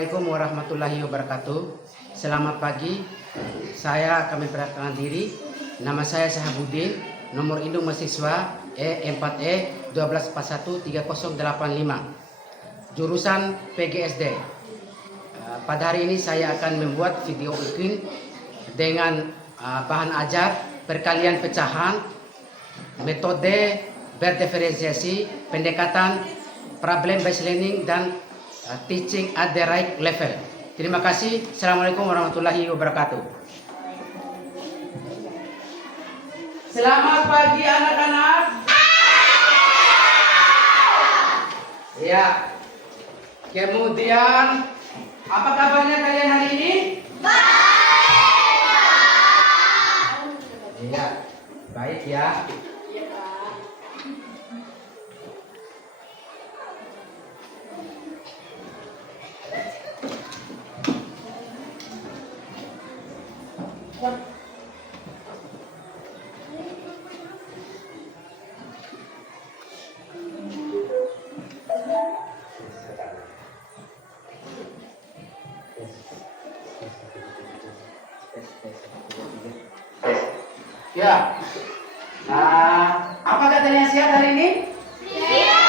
Assalamualaikum warahmatullahi wabarakatuh. Selamat pagi. Saya akan memperkenalkan diri. Nama saya Sahabuddin. Nomor induk mahasiswa E4E 12413085. Jurusan PGSD. Pada hari ini saya akan membuat video ukin dengan bahan ajar perkalian pecahan, metode berdiferensiasi, pendekatan problem based learning, dan teaching at the right level. Terima kasih. Assalamualaikum warahmatullahi wabarakatuh. Selamat pagi anak-anak. Ya. Kemudian, apa kabarnya kalian hari ini? Baik. Iya, baik ya. Ya. Nah, apakah kalian siap hari ini? Siap.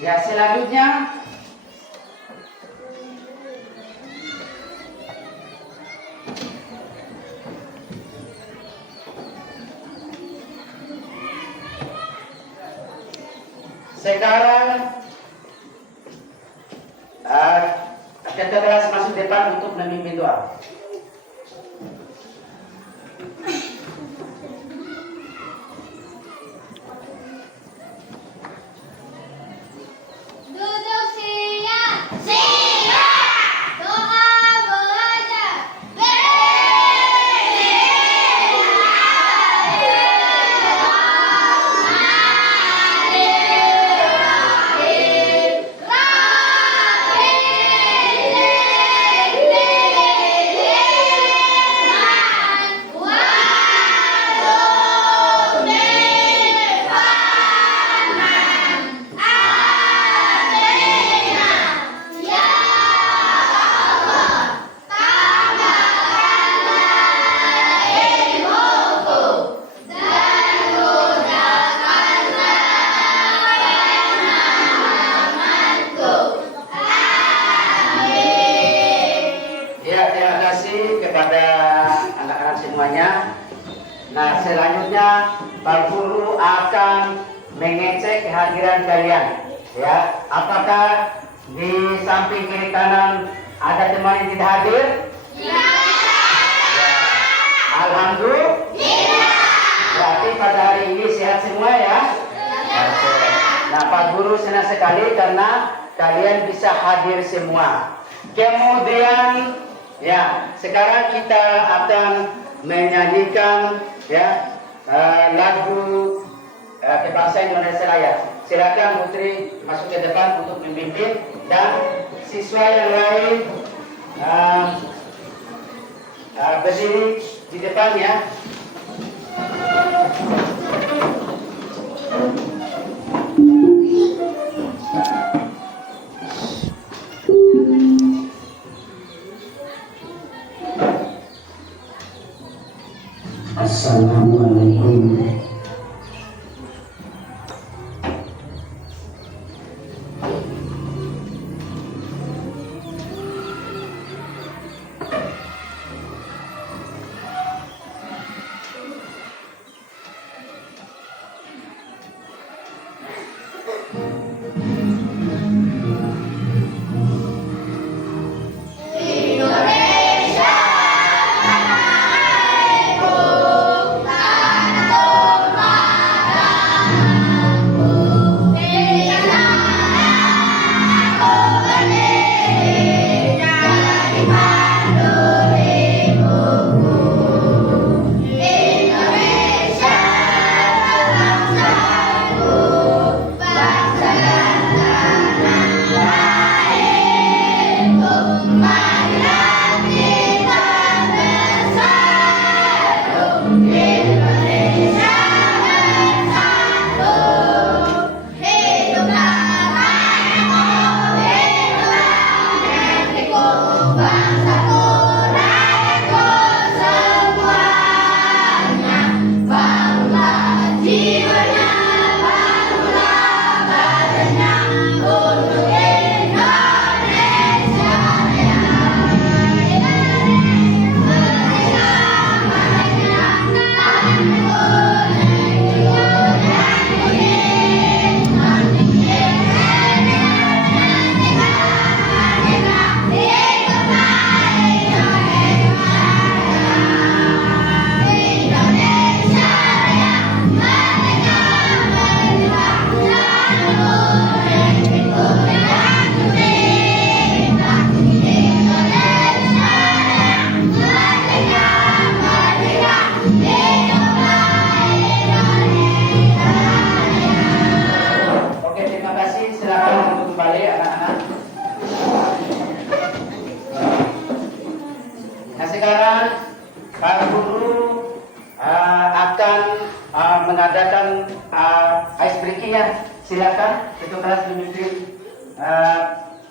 Ya, selanjutnya sekarang kita kelas masuk depan untuk memimpin doa. Duduk siap, siap. Doa belajar. Kepada anak-anak semuanya. Nah, selanjutnya Pak Guru akan mengecek kehadiran kalian. Ya, apakah di samping kiri kanan ada teman yang tidak hadir? Ya. Alhamdulillah. Berarti pada hari ini sehat semua ya? Nah, Pak Guru senang sekali karena kalian bisa hadir semua. Kemudian ya, sekarang kita akan menyanyikan ya lagu kebangsaan Indonesia Raya. Silakan Putri masuk ke depan untuk memimpin, dan siswa yang lain berdiri di depan ya. Assalamualaikum.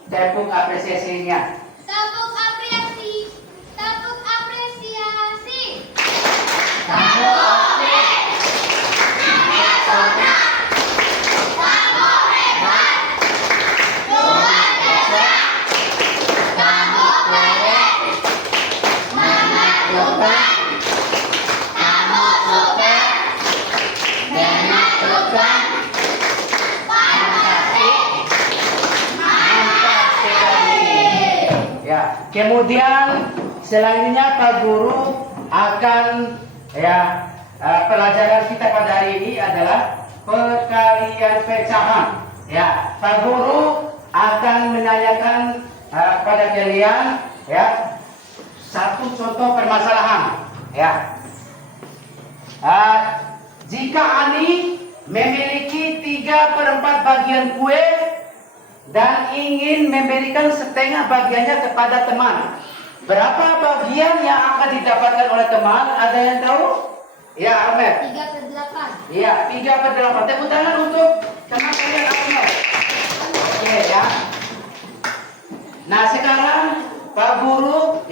tepuk apresiasinya. Tepuk apresiasi. Tepuk apresiasi. Kamu oke. Kamu hebat. Luar biasa. Kamu keren. Mama suka. Kamu suka. Nena suka. Ya, kemudian selanjutnya Pak Guru akan pelajaran kita pada hari ini adalah perkalian pecahan. Ya, Pak Guru akan menanyakan pada kalian satu contoh permasalahan. Ya, jika Ani memiliki 3/4 bagian kue dan ingin memberikan setengah bagiannya kepada teman, berapa bagian yang akan didapatkan oleh teman? Ada yang tahu? Ya, Ahmed. 3/8. Iya, 3/8. Tepuk tangan untuk teman kalian Ahmed. Oke ya. Nah sekarang Pak Guru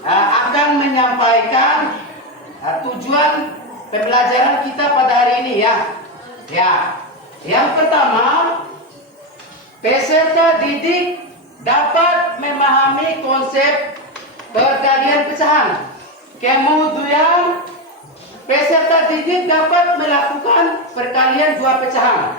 akan menyampaikan tujuan pembelajaran kita pada hari ini ya. Ya, yang pertama, peserta didik dapat memahami konsep perkalian pecahan. Kemudian peserta didik dapat melakukan perkalian dua pecahan.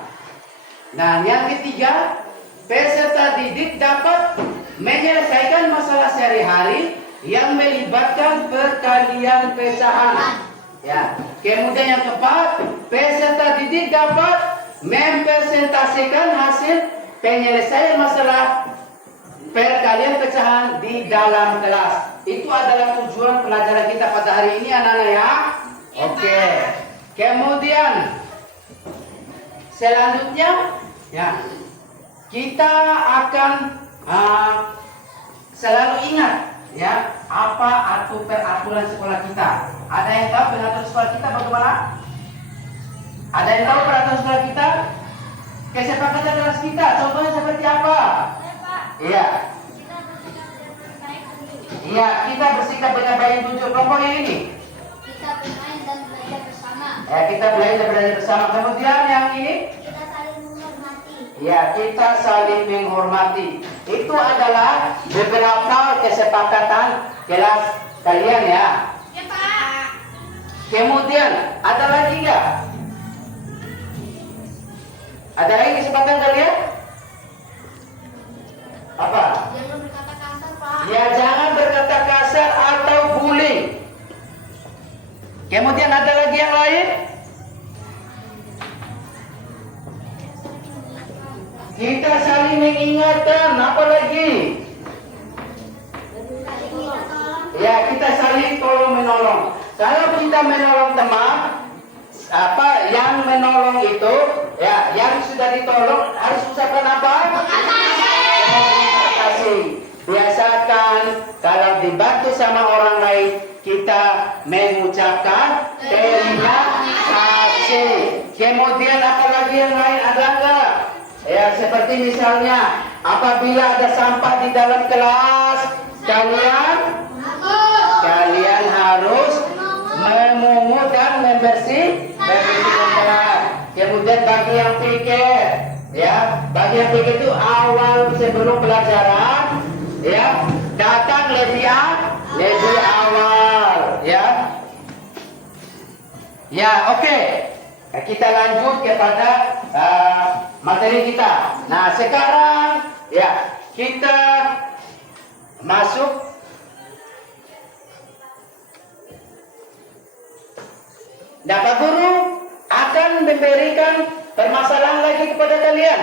Nah, yang ketiga, peserta didik dapat menyelesaikan masalah sehari-hari yang melibatkan perkalian pecahan. Ya. Kemudian yang keempat, peserta didik dapat mempresentasikan hasil penyelesaian masalah perkalian pecahan di dalam kelas. Itu adalah tujuan pelajaran kita pada hari ini anak-anak ya. Oke. Kemudian selanjutnya kita akan selalu ingat apa peraturan sekolah kita. Ada yang tahu peraturan sekolah kita bagaimana? Ada yang tahu peraturan sekolah kita? Kesepakatan kelas kita, contohnya seperti apa? Iya. Iya, kita bersikap dengan baik untuk kelompok yang ini. Kita bermain dan belajar bersama. Kita belajar bersama. Kemudian yang ini? Kita saling menghormati. Ya, kita saling menghormati. Itu adalah beberapa kesepakatan kelas kalian ya. Ya, Pak. Kemudian ada lagi nggak? Ada lagi kesempatan kalian? Apa? Jangan berkata kasar, Pak. Ya, jangan berkata kasar atau bullying. Kemudian ada lagi yang lain? Kita saling mengingatkan. Apa lagi? Ya, kita saling tolong menolong. Kalau kita menolong teman, yang menolong itu, yang sudah ditolong harus ucapkan apa? Terima kasih. Biasakan kalau dibantu sama orang lain, kita mengucapkan terima kasih. Kemudian apalagi yang lain ada enggak? Ya, seperti misalnya apabila ada sampah di dalam kelas, kalian harus memungut dan membersihkan. Kemudian bagi yang pikir, bagi yang pikir itu awal sebelum pelajaran, datang lebih awal, oke. Kita lanjut kepada materi kita. Nah, sekarang kita masuk. Nah, Pak Guru akan memberikan permasalahan lagi kepada kalian.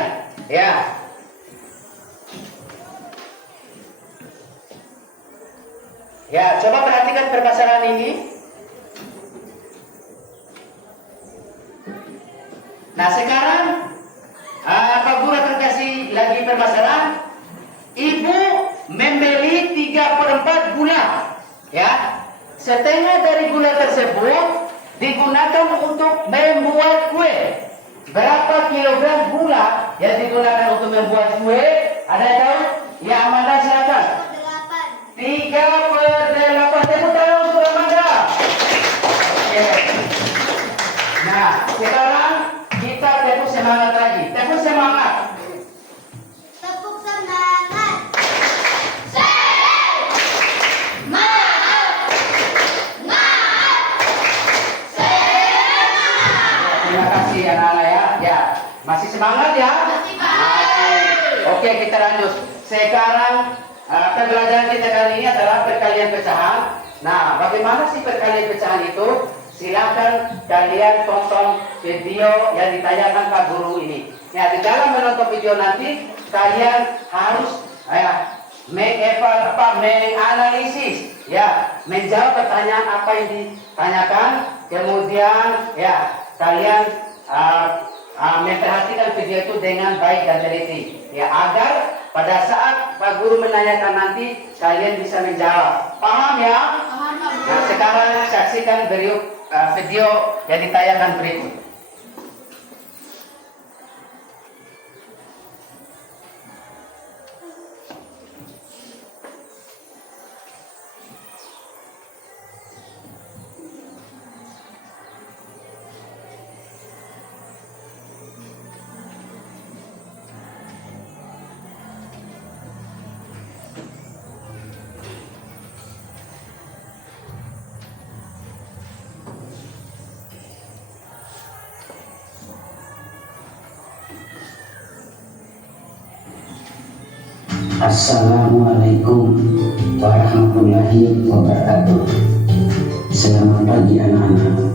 Coba perhatikan permasalahan ini. Nah, sekarang Pak Guru akan kasih lagi permasalahan. Ibu membeli 3/4 gula. Setengah dari gula tersebut digunakan untuk membuat kue. Berapa kilogram gula yang digunakan untuk membuat kue? Ada yang tahu? Ya, Amanda silakan. 8. 3/8. Tepuk tangan untuk Amanda. Oke. Nah, sekarang kita tepuk semangat lagi. Tepuk semangat. Tepuk semangat. Terima kasih anak-anak ya. Ya, masih semangat ya? Masih. Oke, kita lanjut. Sekarang pembelajaran kita kali ini adalah perkalian pecahan. Nah, bagaimana sih perkalian pecahan itu? Silakan kalian tonton video yang ditayangkan Pak Guru ini. Ya, di dalam menonton video nanti kalian harus menganalisis, ya, menjawab pertanyaan apa yang ditanyakan. Kemudian, ya, kalian memperhatikan video itu dengan baik dan teliti, ya, agar pada saat Pak Guru menanyakan nanti kalian bisa menjawab. Paham ya? Nah, sekarang saksikan video yang ditayangkan berikut. Assalamualaikum warahmatullahi wabarakatuh. Selamat pagi anak-anak.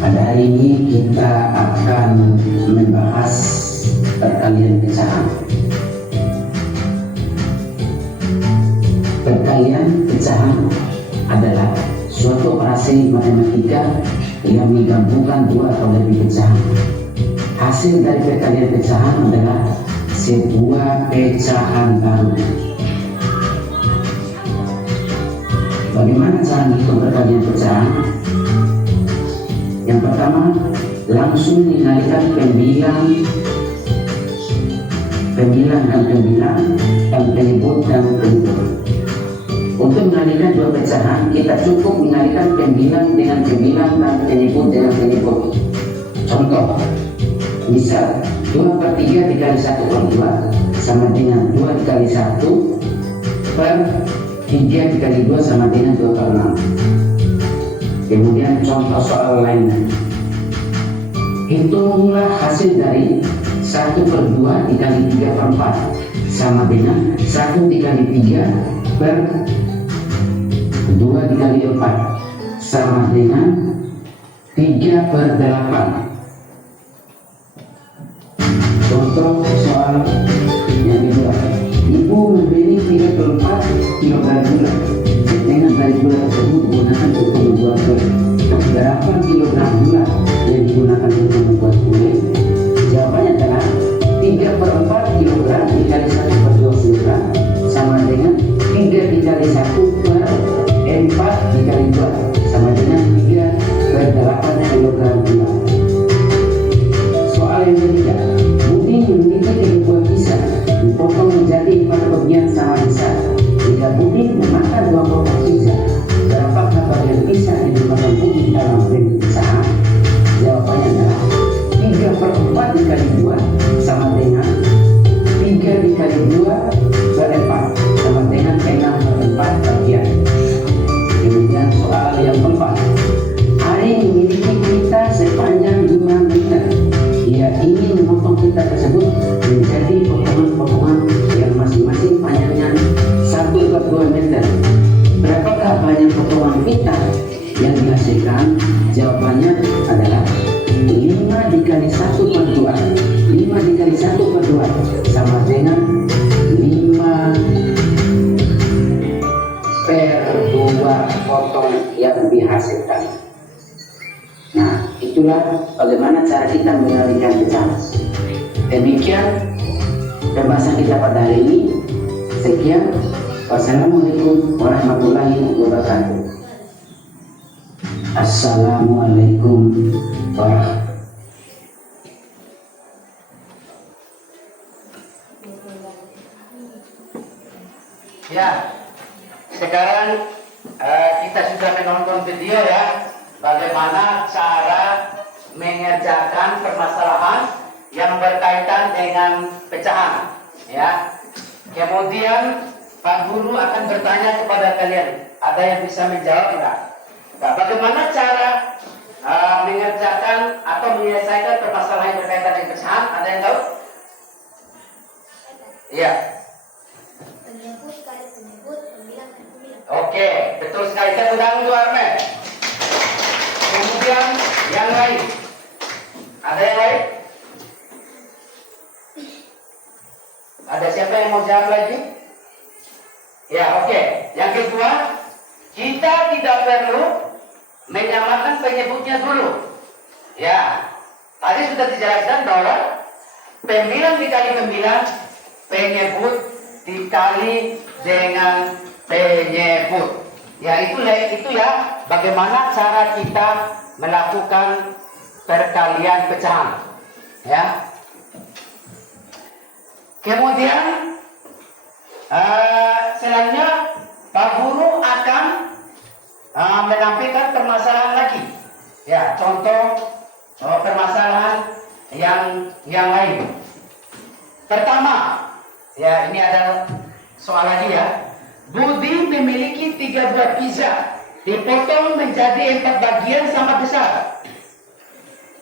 Pada hari ini kita akan membahas perkalian pecahan. Perkalian pecahan adalah suatu operasi matematika yang menggabungkan dua atau lebih pecahan. Hasil dari perkalian pecahan adalah sebuah pecahan baru. Bagaimana cara menghitung perkalian pecahan? Yang pertama, langsung mengalihkan pembilang dan penyebut dan penyebut. Untuk mengalihkan dua pecahan, kita cukup mengalihkan pembilang dengan pembilang dan penyebut dengan penyebut. Contoh, misal 2/3 dikali 1/2 sama dengan 2 dikali 1 per 3 dikali 2 sama dengan 2/6. Kemudian contoh soal lainnya, hitunglah hasil dari 1/2 dikali 3/4 sama dengan 1 dikali 3 per 2 dikali 4 sama dengan 3/8. Contoh soal yang kedua, ibu membeli 34 kg gula. Setengah dari gula tersebut digunakan untuk membuat kue. Berapa kilogram gula yang digunakan untuk membuat kue? Jawabannya adalah 3/4 kg dikali 1/2 kg sama dengan 3 dikali 1 per 4 dikali 2 sama dengan 3/8 kg gula. Soal yang ketiga, Budi memiliki 3 buah pisang dipotong menjadi 4 bagian sama besar. Jika Budi memakan 2 potong pisang, berapakah bagian pisang yang dimakan Budi dalam bentuk pecahan? Jawabannya adalah 3/4 dikali 2 sama dengan 3 dikali 2 per 4 sama dengan 6/4 bagian. Kemudian soal yang keempat, Ari memiliki pita sepanjang 5 meter. Ia ingin memotong pita tersebut menjadi potongan-potongan yang masing-masing panjangnya 1/2 meter. Berapakah banyak potongan pita yang dihasilkan? Jawabannya adalah 5 dikali 1/2. 5 dikali 1/2 sama dengan 5/2 potong yang dihasilkan. Nah, itulah bagaimana cara kita mengalihkan pecahan. Demikian pembahasan kita pada hari ini. Sekian. Wassalamualaikum warahmatullahi wabarakatuh. Assalamualaikum warahmatullahi Ya, sekarang kita sudah menonton video ya, bagaimana cara mengerjakan permasalahan yang berkaitan dengan pecahan. Ya, kemudian Pak Guru akan bertanya kepada kalian, ada yang bisa menjawab enggak? Nah, bagaimana cara mengerjakan atau menyelesaikan permasalahan yang berkaitan dengan pecahan? Ada yang tahu? Iya. Penyebut kali penyebut, pembilang kali pembilang. Oke, betul sekali. Tepuk tangan untuk Armen. Kemudian yang lain. Ada yang lain? Ada siapa yang mau jawab lagi? Ya, oke. Yang kedua, kita tidak perlu menyamakan penyebutnya dulu. Ya, tadi sudah dijelaskan bahwa pembilang dikali pembilang, penyebut dikali dengan penyebut. Ya, itu ya bagaimana cara kita melakukan perkalian pecahan. Ya. Kemudian selanjutnya Pak Guru akan menampilkan permasalahan lagi. Ya, contoh permasalahan yang lain. Pertama, ya ini ada soal lagi ya. Budi memiliki 3 buah pizza, dipotong menjadi 4 bagian sama besar.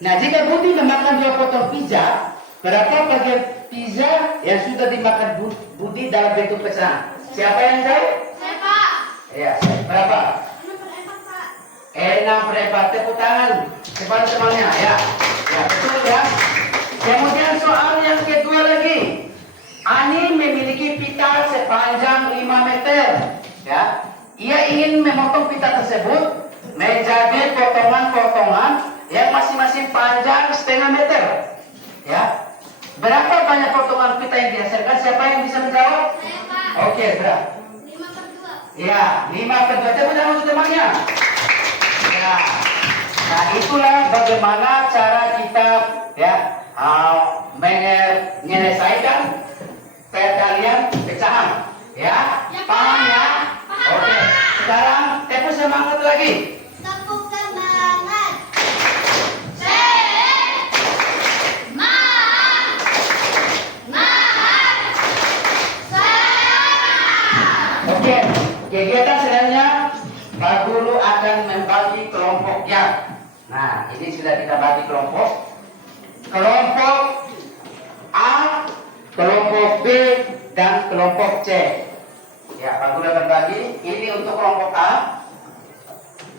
Nah, jika Budi memakan 2 potong pizza, berapa bagian pizza yang sudah dimakan Budi dalam bentuk pecahan? Siapa yang tahu? Saya Pak. Ya, berapa? 6/4 Pak. 6/4. Tepuk tangan teman-temannya ya. Ya, betul ya. Kemudian soal yang kedua lagi. Ani memiliki pita sepanjang 5 meter. Ya. Ia ingin memotong pita tersebut menjadi potongan-potongan yang masing-masing panjang setengah meter. Ya. Berapa banyak potongan pita yang dihasilkan? Siapa yang bisa menjawab? Saya Pak. Oke, berapa? 5/2. Ya, 5/2. Tepuk tangan untuk temannya. Ya. Nah, itulah bagaimana cara kita ya menyelesaikan perkalian pecahan. Ya, Ya, paham ya? Paham, Oke. Pak. Sekarang tepuk semangat lagi. Tepuk semangat. Oke, kegiatan selanjutnya Pak Guru akan membagi kelompoknya. Nah, ini sudah kita bagi kelompok. Kelompok A, kelompok B, dan kelompok C. Ya, Pak Guru akan bagi. Ini untuk kelompok A,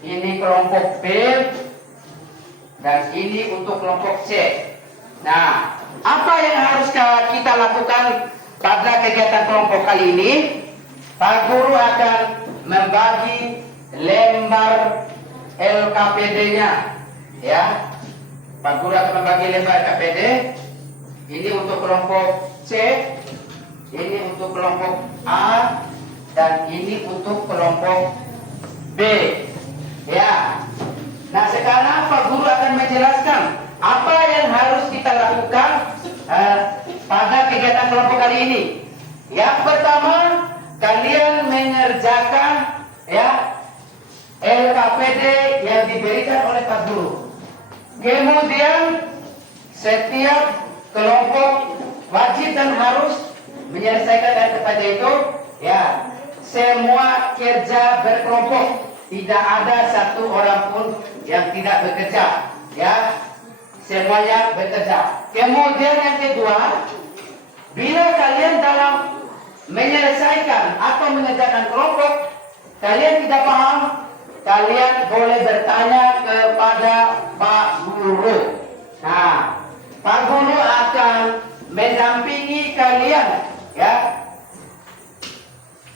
ini kelompok B, dan ini untuk kelompok C. Nah, apa yang harus kita lakukan pada kegiatan kelompok kali ini? Pak Guru akan membagi lembar LKPD-nya. Ya, Pak Guru akan membagi lembar LKPD. Ini untuk kelompok C, ini untuk kelompok A, dan ini untuk kelompok B. Ya. Nah, sekarang Pak Guru akan menjelaskan apa yang harus kita lakukan pada kegiatan kelompok kali ini. Yang pertama, kalian mengerjakan ya LKPD yang diberikan oleh Pak Guru. Kemudian setiap kelompok wajib dan harus menyelesaikan LKPD itu ya, semua kerja berkelompok, tidak ada satu orang pun yang tidak bekerja ya, semuanya bekerja. Kemudian yang kedua, bila kalian dalam menyelesaikan atau mengerjakan kelompok kalian tidak paham, kalian boleh bertanya kepada Pak Guru. Nah, Pak Guru akan mendampingi kalian ya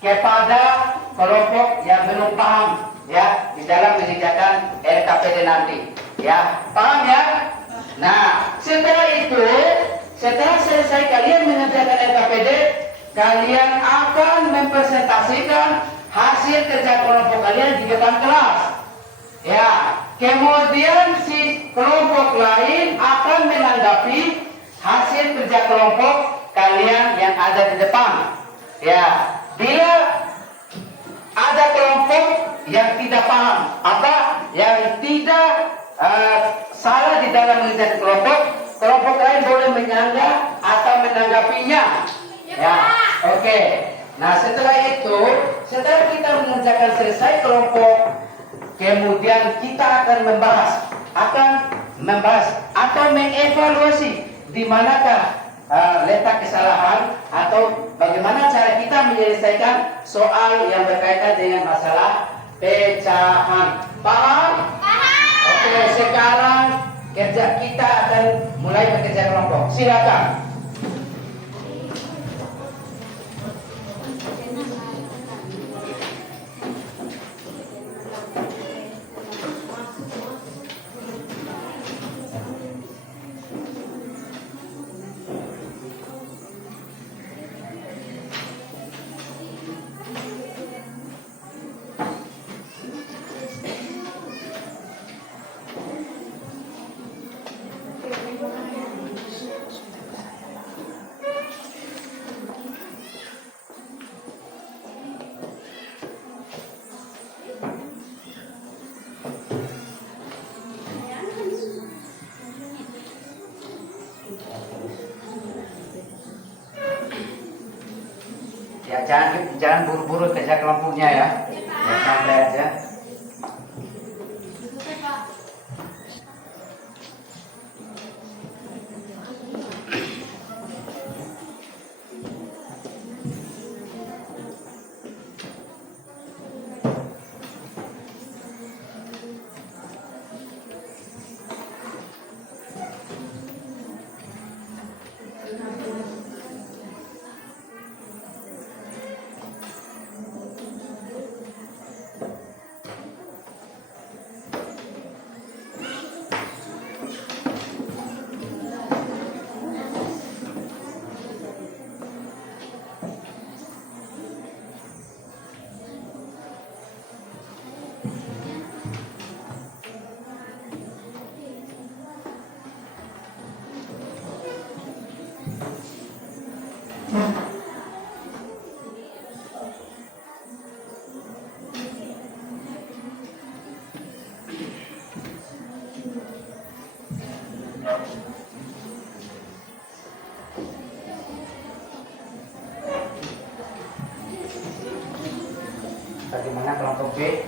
kepada kelompok yang belum paham ya di dalam mengerjakan LKPD nanti. Ya, paham ya? Nah, setelah itu, setelah selesai kalian mengerjakan LKPD, kalian akan mempresentasikan hasil kerja kelompok kalian di depan kelas. Ya, kemudian si kelompok lain akan menanggapi hasil kerja kelompok kalian yang ada di depan. Ya, bila ada kelompok yang tidak paham, yang tidak salah di dalam menjadi kelompok. Kelompok lain boleh menyanggah atau menanggapinya. Ya, oke. Nah, setelah itu, setelah kita mengerjakan selesai kelompok, kemudian kita akan membahas atau mengevaluasi di manakah letak kesalahan atau bagaimana cara kita menyelesaikan soal yang berkaitan dengan masalah pecahan. Paham? Oke, sekarang kita akan mulai bekerja kelompok. Silakan. Ya, jangan buru-buru kerja kelompoknya ya. Ya, santai aja. Bagaimana kelompok B?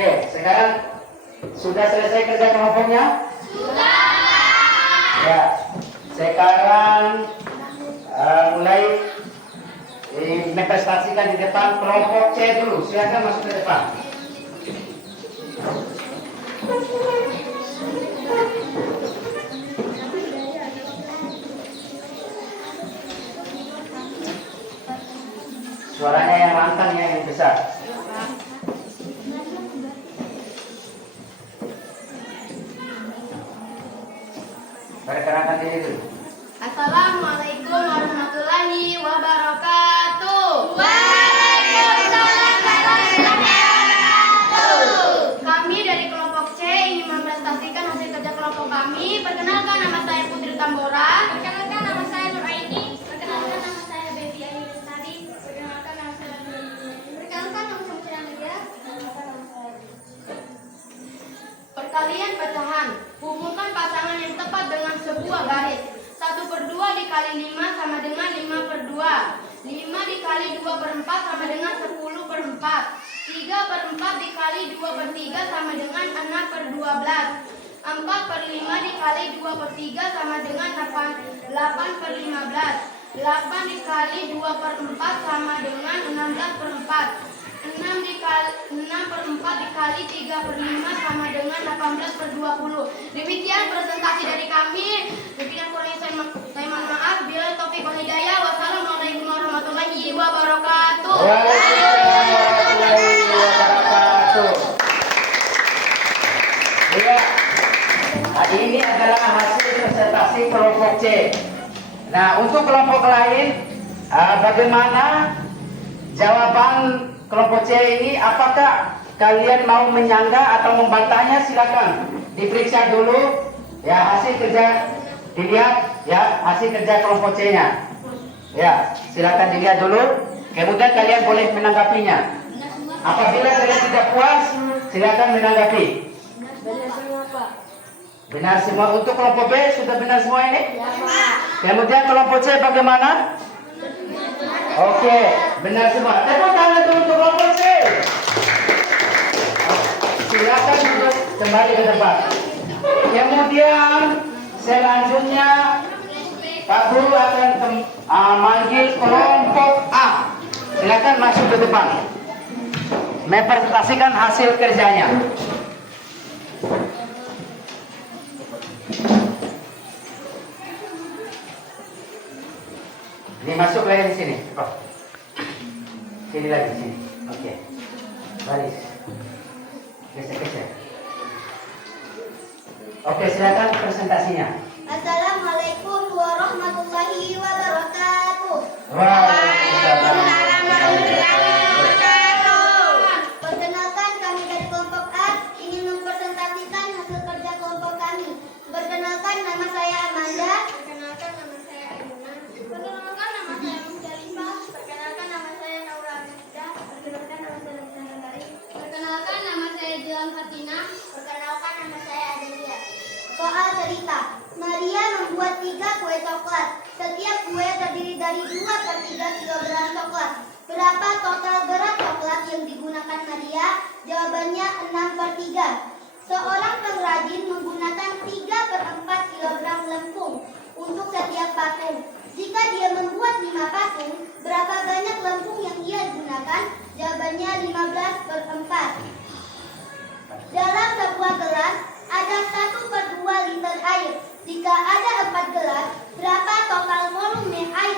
Oke, sekarang sudah selesai kerja kelompoknya? Sudah. Ya, sekarang mulai manifestasikan di depan kelompok C dulu. Silakan masuk ke depan. Suaranya yang lantang ya, yang besar. Perkenalkan diri dulu. Assalamualaikum warahmatullahi wabarakatuh. Waalaikumsalam warahmatullahi wabarakatuh. Kami dari kelompok C ingin mempresentasikan hasil kerja kelompok kami. Perkenalkan, nama saya Putri Tambora. Perkenalkan, nama saya Nur Aini. Perkenalkan, nama saya Betty Ayu Lestari. Perkenalkan, nama saya Perkenalkan, nama saya Media. Perkenalkan, nama saya Perkalian pecahan. Hubungkan pasangan yang tepat dengan sebuah garis. 1/2 dikali 5 sama dengan 5/2. 5 dikali 2/4 sama dengan 10/4. 3/4 dikali 2/3 sama dengan 6/12. 4/5 dikali 2/3 sama dengan 8/15. 8 dikali 2/4 sama dengan 16/4. 6/4 dikali 3/5 sama dengan 18/20. Demikian presentasi dari kami. Demikian kurang saya mohon maaf. Bila taufiq wal hidayah. Wassalamualaikum warahmatullahi wabarakatuh. Waalaikumsalam warahmatullahi wabarakatuh. Ya, ini adalah hasil presentasi kelompok C. Nah, untuk kelompok lain, bagaimana jawaban kelompok C ini? Apakah kalian mau menyanggah atau membantahnya? Silakan diperiksa dulu ya, hasil kerja dilihat ya, hasil kerja kelompok C-nya. Ya, silakan dilihat dulu. Kemudian kalian boleh menanggapinya. Apabila kalian tidak puas, silakan menanggapi. Benar semua. Untuk kelompok B sudah benar semua ini? Kemudian kelompok C bagaimana? Oke, benar semua. Tepuk tangan dulu untuk kelompok C. Silakan duduk kembali ke depan. Kemudian selanjutnya Pak Guru akan manggil kelompok A. Silakan masuk ke depan. Mempresentasikan hasil kerjanya. Ini masuk lagi di sini. Oh. Sini lagi sini. Oke. Baris. Geser. Oke, silakan presentasinya. Assalamualaikum warahmatullahi wabarakatuh. Waalaikumsalam warahmatullahi wabarakatuh. Perkenalkan, kami dari kelompok A ingin mempresentasikan hasil kerja kelompok kami. Perkenalkan, nama saya Amanda. Perkenalkan, nama saya Ayuna. Perkenalkan, nama saya Musdalifah. Perkenalkan, nama saya Naura Rizda. Perkenalkan, nama saya Nabila Nagari. Perkenalkan, nama saya Jilan Fatina. Perkenalkan, nama saya Adelia. Soal cerita. Maria membuat 3 kue coklat. Setiap kue terdiri dari 2/3 kilogram coklat. Berapa total berat coklat yang digunakan Maria? Jawabannya 6/3. Seorang pengrajin menggunakan 3/4 kilogram lempung untuk setiap patung. Jika dia membuat 5 patung, berapa banyak lempung yang ia gunakan? Jawabannya 15/4. Dalam sebuah gelas ada 1/2 liter air. Jika ada 4 gelas, berapa total volume air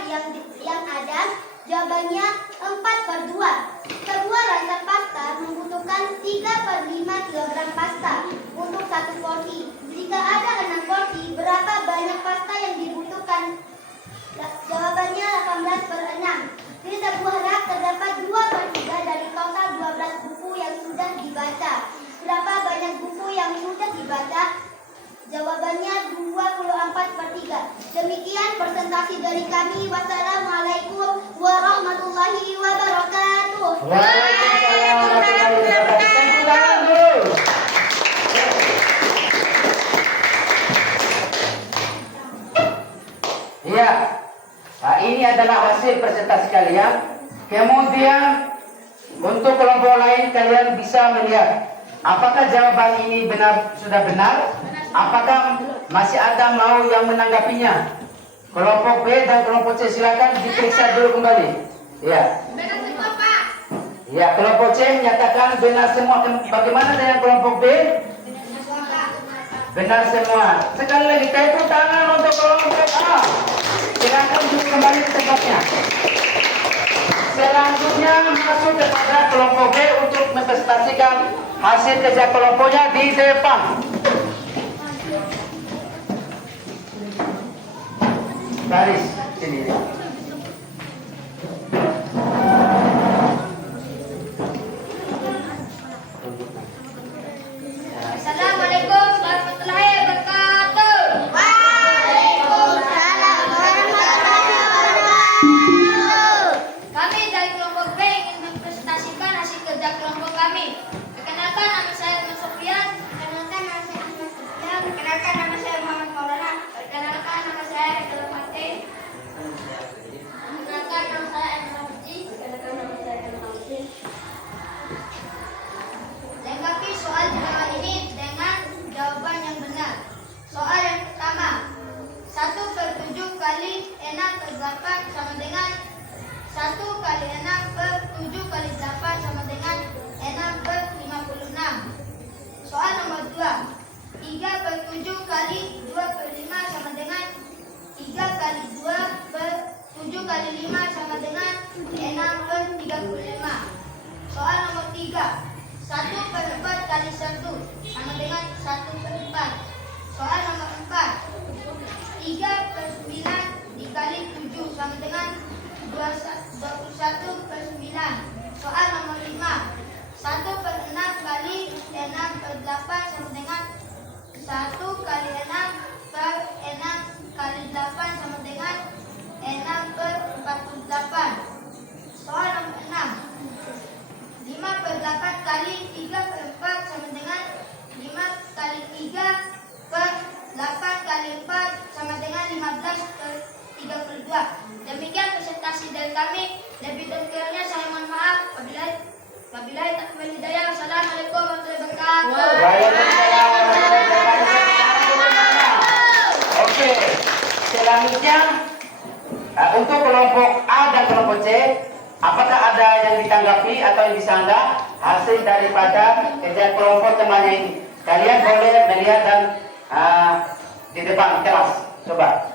yang ada? Jawabannya 4/2. Sebuah rasa pasta membutuhkan 3/5 kg pasta untuk 1 porsi. Jika ada 6 porsi, berapa banyak pasta yang dibutuhkan? Jawabannya 18/6. Di sebuah rak terdapat 2/3 dari total 12 buku yang sudah dibaca. Berapa banyak buku yang sudah dibaca? Jawabannya 24/3. Demikian presentasi dari kami. Wassalamualaikum warahmatullahi wabarakatuh. Waalaikumsalam warahmatullahi wabarakatuh. Iya. Nah, ini adalah hasil presentasi kalian. Kemudian untuk kelompok lain kalian bisa melihat Apakah jawaban ini sudah benar? Apakah masih ada mau yang menanggapinya? Kelompok B dan kelompok C silakan diperiksa dulu kembali. Ya. Benar semua, Pak. Ya, kelompok C menyatakan benar semua. Bagaimana dengan kelompok B? Benar semua. Sekali lagi tepuk tangan untuk kelompok A. Silakan duduk kembali ke tempatnya. Selanjutnya masuk kepada kelompok B untuk mempresentasikan hasil kerja kelompoknya di depan. Baris sini. Assalamualaikum warahmatullahi wabarakatuh. Waalaikumsalam warahmatullahi wabarakatuh. Kami dari kelompok B ingin mempresentasikan hasil kerja kelompok kami. Perkenalkan, nama saya Ahmad Sofian. Perkenalkan, nama saya Ahmad Sofian. Perkenalkan, nama saya Muhammad Maulana. Perkenalkan, nama saya Eka Fatih. Perkenalkan, nama saya Emma Haji. Perkenalkan, nama saya Emma Haji. Lengkapi soal halaman ini dengan jawaban yang benar. Soal yang pertama, 1/7 kali 6/8 sama dengan 1 kali 6/7 kali 8 sama dengan 6/56. Soal nomor 2, 3/7 kali 2/5 sama dengan 3 kali 2/7 kali 5 sama dengan 6/35. Soal nomor 3, 1/4 kali 1 sama dengan 1/4. Soal nomor 4, 3/9 dikali 7 sama dengan 21/9. Soal nomor 5, 1/6 kali 6/8 sama dengan 1 kali 6/6 kali 8 sama dengan 6/48. Soal nomor 6, 5/8 kali 3/4 sama dengan 5 kali 3/8 kali 4 sama dengan 15/32. Demikian presentasi dari kami. Lebih dan kurangnya saya mohon maaf. Wabillahi taufiq wal hidayah. Wassalamualaikum warahmatullahi wabarakatuh. Waalaikumsalam warahmatullahi wabarakatuh. Oke. Selanjutnya untuk kelompok A dan kelompok C, apakah ada yang ditanggapi atau yang disanggah hasil daripada kerja kelompok temannya ini? Kalian boleh melihat dan di depan kelas. Coba.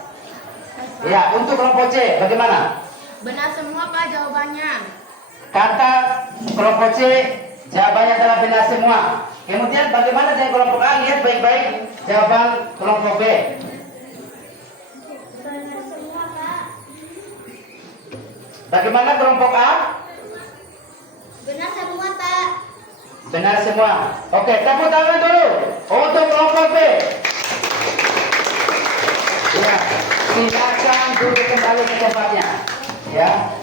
Ya, untuk kelompok C bagaimana? Benar semua, Pak, jawabannya. Kata kelompok C jawabannya adalah benar semua. Kemudian bagaimana dengan kelompok A? Lihat baik-baik jawaban kelompok B. Benar semua, Pak. Bagaimana kelompok A? Benar semua, Pak. Benar semua. Oke, tepuk tangan dulu untuk kelompok B. Ya, silakan duduk kembali ke tempatnya. Ya.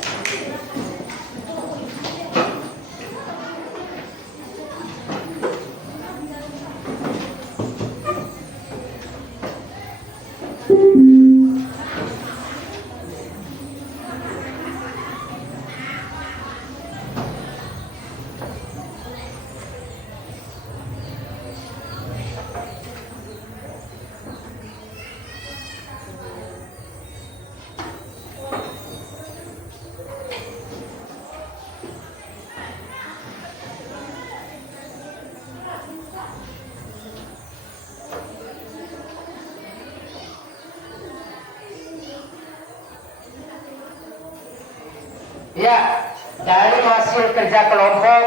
Ya, dari hasil kerja kelompok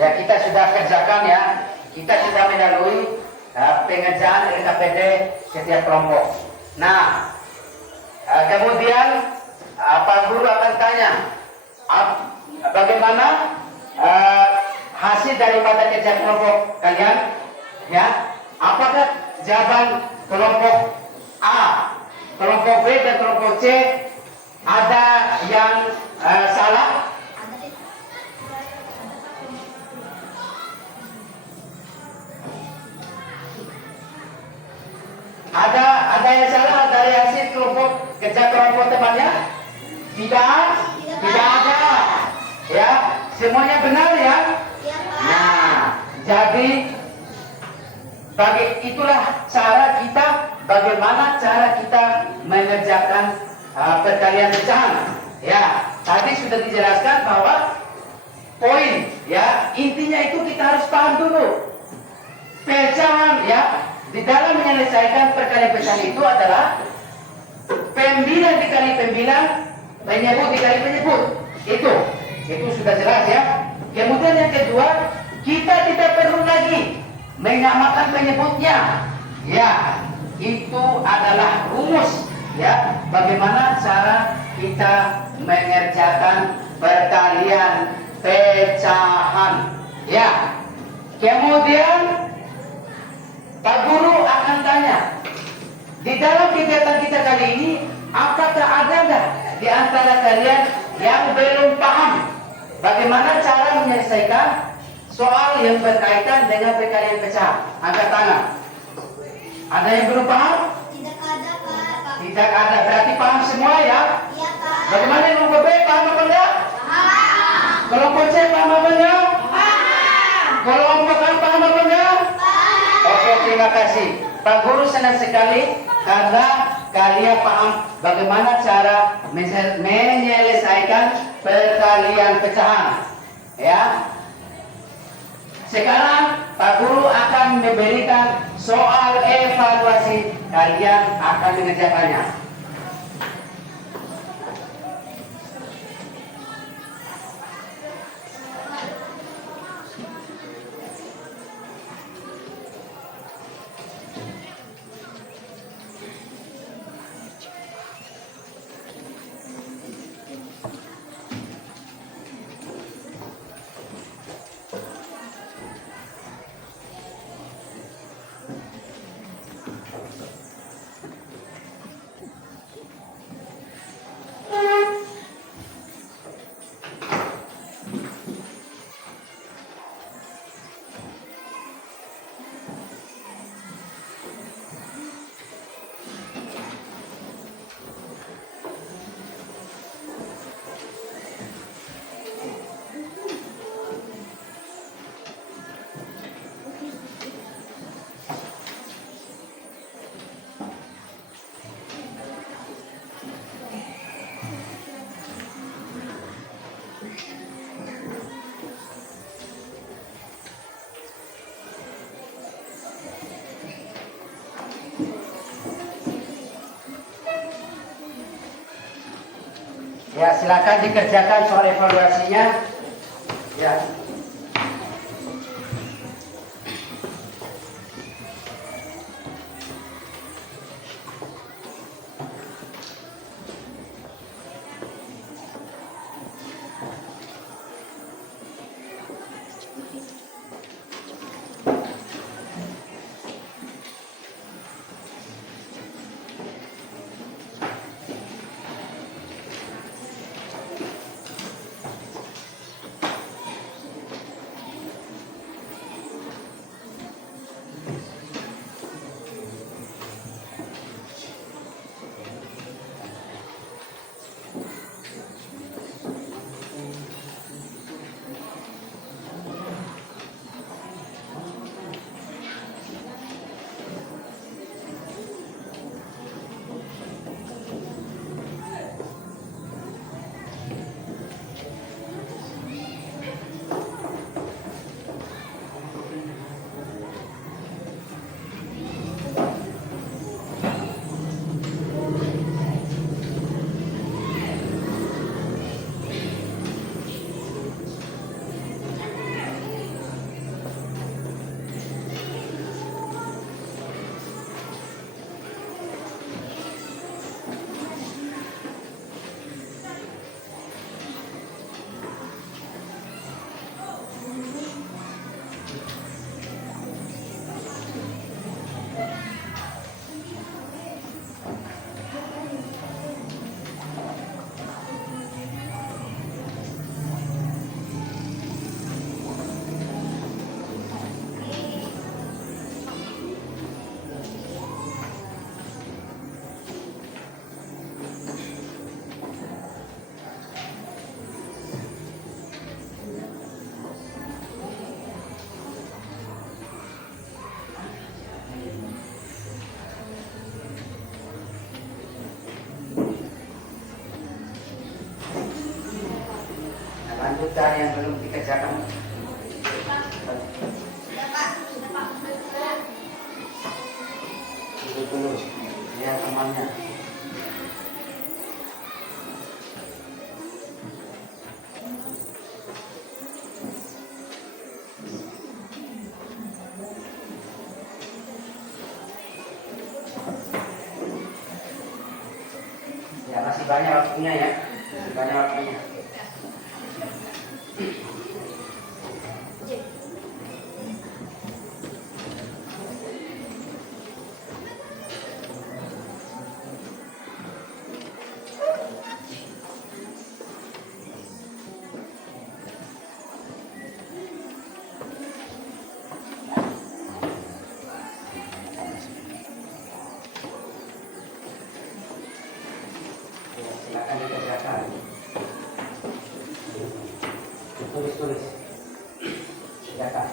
ya kita sudah kerjakan ya, kita sudah melalui pengerjaan LKPD setiap kelompok. Nah, kemudian Pak Guru akan tanya bagaimana hasil daripada kerja kelompok kalian, ya? Apakah jawaban kelompok A, kelompok B dan kelompok C ada yang salah? Ada yang salah dari hasil kelompok kerja kelompok temannya? Tidak ada. Ya, semuanya benar ya. Nah, jadi Itulah cara kita, bagaimana cara kita mengerjakan perkalian pecahan. Ya, tadi sudah dijelaskan bahwa poin, ya, intinya itu kita harus paham dulu. Pecahan, ya, di dalam menyelesaikan perkalian pecahan itu adalah pembilang dikali pembilang, penyebut dikali penyebut. Itu sudah jelas, ya. Kemudian yang kedua, kita tidak perlu lagi menyamakan penyebutnya. Ya, itu adalah rumus, ya, bagaimana cara kita mengerjakan perkalian pecahan. Ya. Kemudian Pak Guru akan tanya, di dalam kegiatan kita kali ini, apakah ada nggak di antara kalian yang belum paham bagaimana cara menyelesaikan soal yang berkaitan dengan perkalian pecahan? Angkat tangan. Ada yang belum paham? Tidak ada, Pak. Tidak ada, berarti paham semua, ya? Iya, Pak. Bagaimana kelompok B, paham apa enggak? Paham. Kelompok C, paham apa enggak? Paham. Kelompok A, paham apa enggak? Paham. Oke, terima kasih. Pak Guru senang sekali karena kalian paham bagaimana cara menyelesaikan perkalian pecahan. Ya. Sekarang Pak Guru akan memberikan soal evaluasi, kalian akan mengerjakannya. Ya, silakan dikerjakan soal evaluasinya. Ya. anggota yang belum dikerjakan? Duduk dulu, lihat temannya. Ya masih banyak waktunya ya, masih banyak waktunya. Silakan dikerjakan. Tulis. Silakan.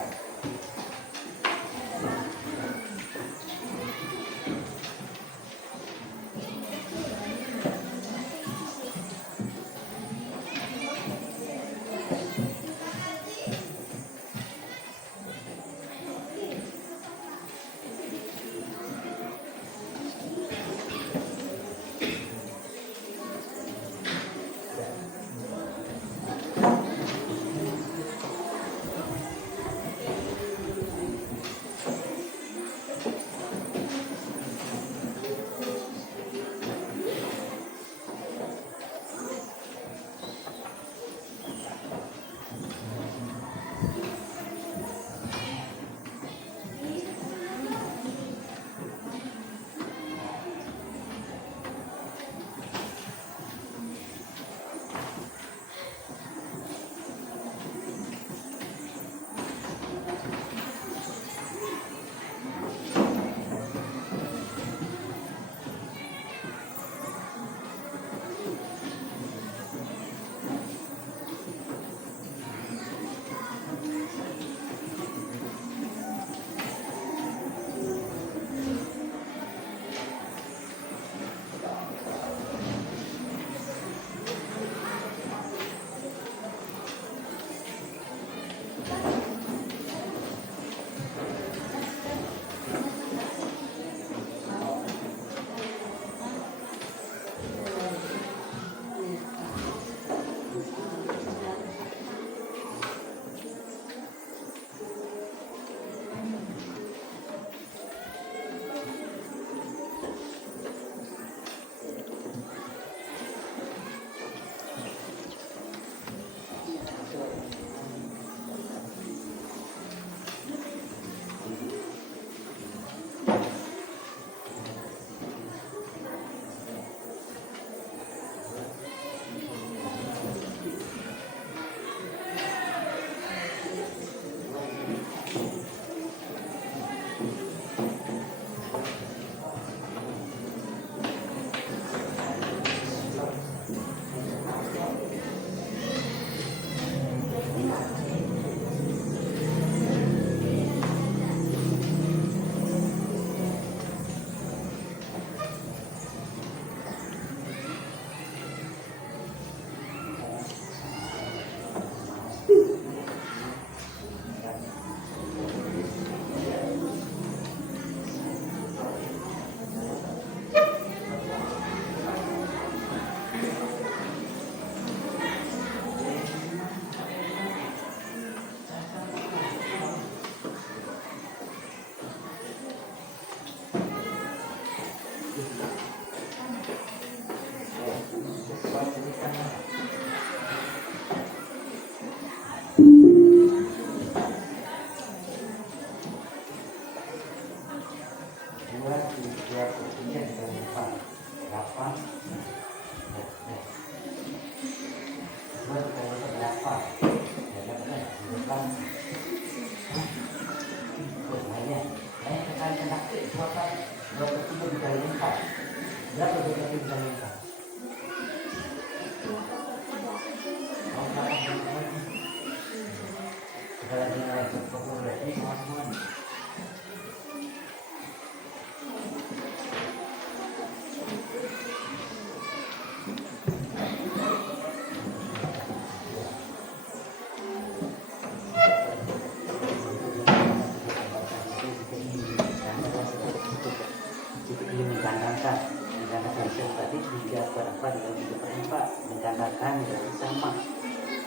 tadi 3/4 dikali 3/4 menggandakan dan sama.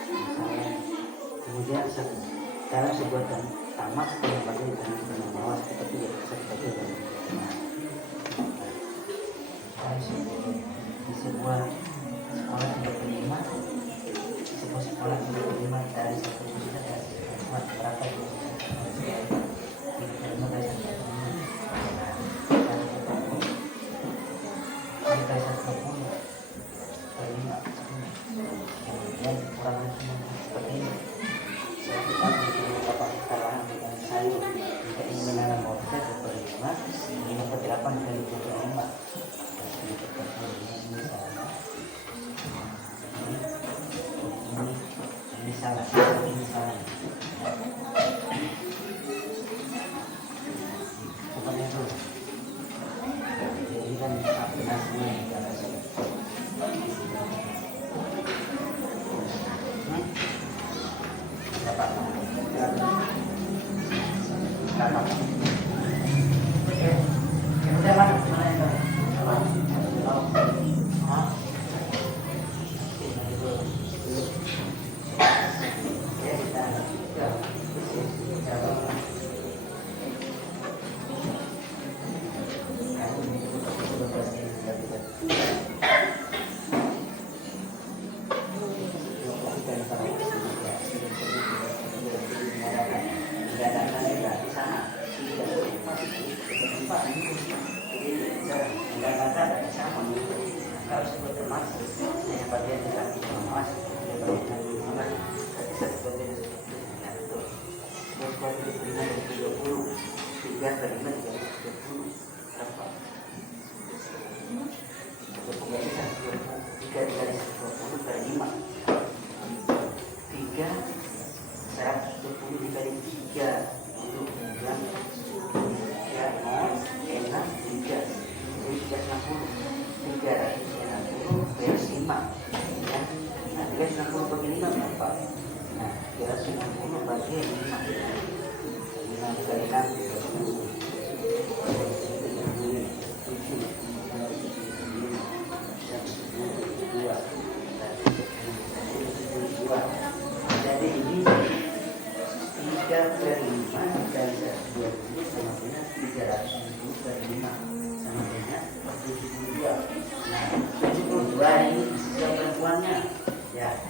Misalnya, kemudian sekarang sebuah tamat setelah bagi dengan bawah seperti yang bisa dibaca dari di sebuah sekolah tidak terima, sebuah sekolah tidak terima dari satu juta dari satu berapa itu terima dari satu dari 120 terima, kemudian kurang seperti ini. Saya kita memiliki beberapa kesalahan dengan sayur. Jika ingin menanam mortet berlima 5/8 kali 25. Ini salah, ini salah. Bukan itu. Jadi kan aplikasinya cara saya. Dapat. Oke. Kemudian mana yang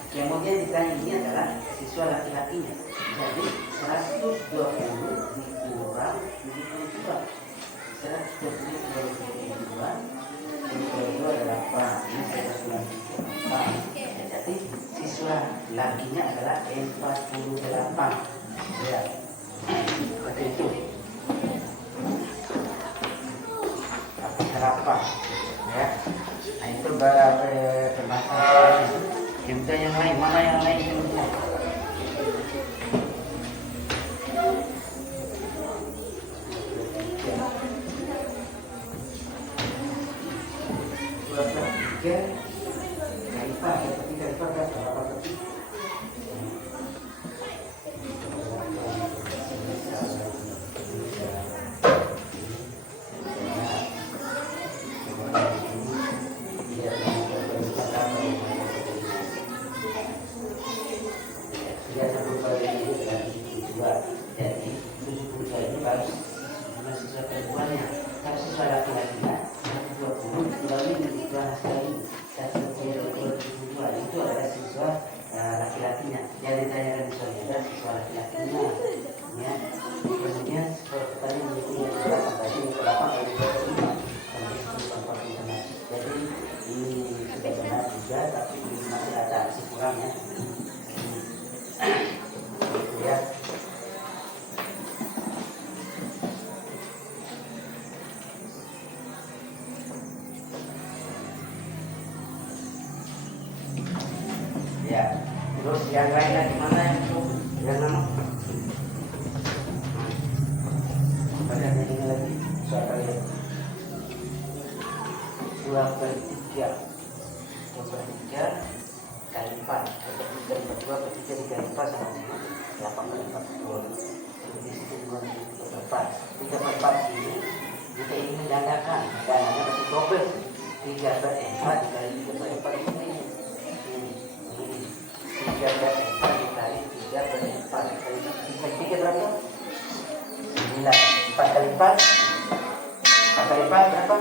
kemudian ditanya ini adalah siswa laki-lakinya. Jadi 120 dikurang 72. 120 dikurang 72 adalah apa? Ini saya sudah jadi siswa lakinya adalah 48. Ya, seperti itu. Tapi berapa? Ya, nah itu permasalahan. Kemudian yang lain, mana yang lain kemudian? Ya, terus yang lain lagi mana yang nama? Banyak ini lagi, soal kalian. 2/3 kali 4, 2/3 dikali 4 sama dengan 8/40. Jadi situ 2/4. 3/4 ini kita ingin menggandakan, dananya berarti double. 3/4 3/4 dikali 3/4 ini. 3/4 dikali 3/4 dikali 3 berapa? 9. 4 kali 4 berapa?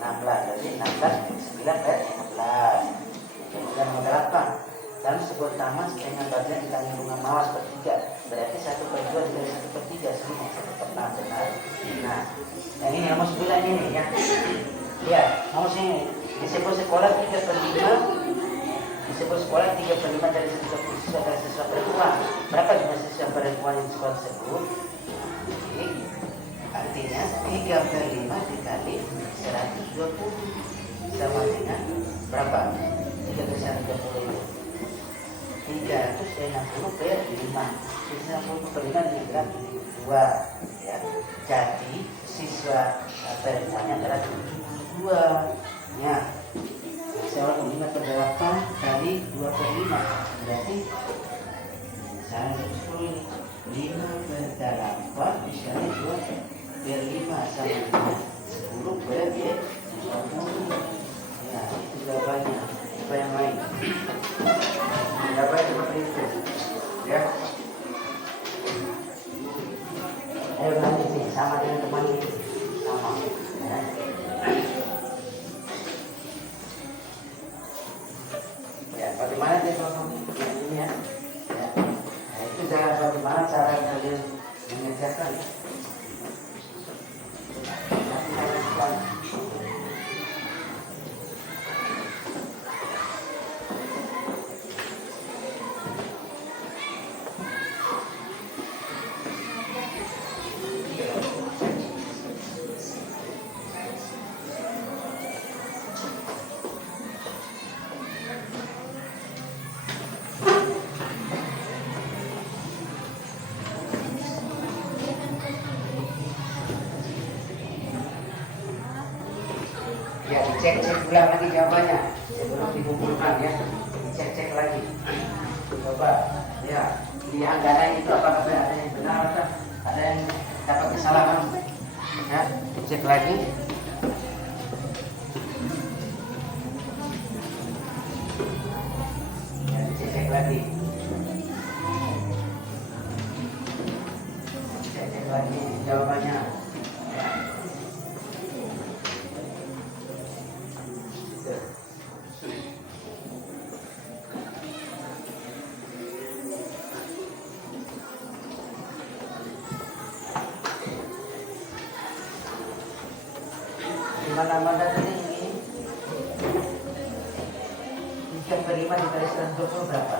16. Jadi 16 9/16. Dan berapa? Dalam sebuah taman setengah bagian dikali bunga mawar sepertiga, berarti 1/2 dikali 1/3 sama 1/4 benar. Nah, yang ini nomor 9 ini ya. Ya, nomor sini di sebuah sekolah 3/5. Di sebuah sekolah 3/5 dari siswa dari siswa perempuan. Berapa jumlah siswa perempuan yang di sekolah tersebut? Jadi, artinya 3/5 dikali 120 sama dengan berapa? 3/120. 360/5. 360/5 dikali 2 ya. Jadi siswa perempuannya adalah 72 ya. Saya 5/8 kali 2/5 berarti 110 ini 5/8 misalnya 2/5 sama dengan 10/20 ya, itu jawabannya. Apa yang lain? Jawabannya seperti itu ya. Ayo lanjut sih, sama dengan teman ini sama ya. Ya, bagaimana dia ngomong ini ya? Ya. Nah, itu bagaimana cara kalian mengerjakan? Nanti saya lakukan. Ya, dicek-cek ulang lagi jawabannya sebelum dikumpulkan ya. Dicek-cek lagi. Coba ya, di anggaran itu apakah ada yang benar atau ada yang dapat kesalahan? Ya, dicek lagi. Ya, dicek lagi. Dicek lagi jawabannya. Ya. Mana-mana tadi ini 3/5 dikali 120 berapa?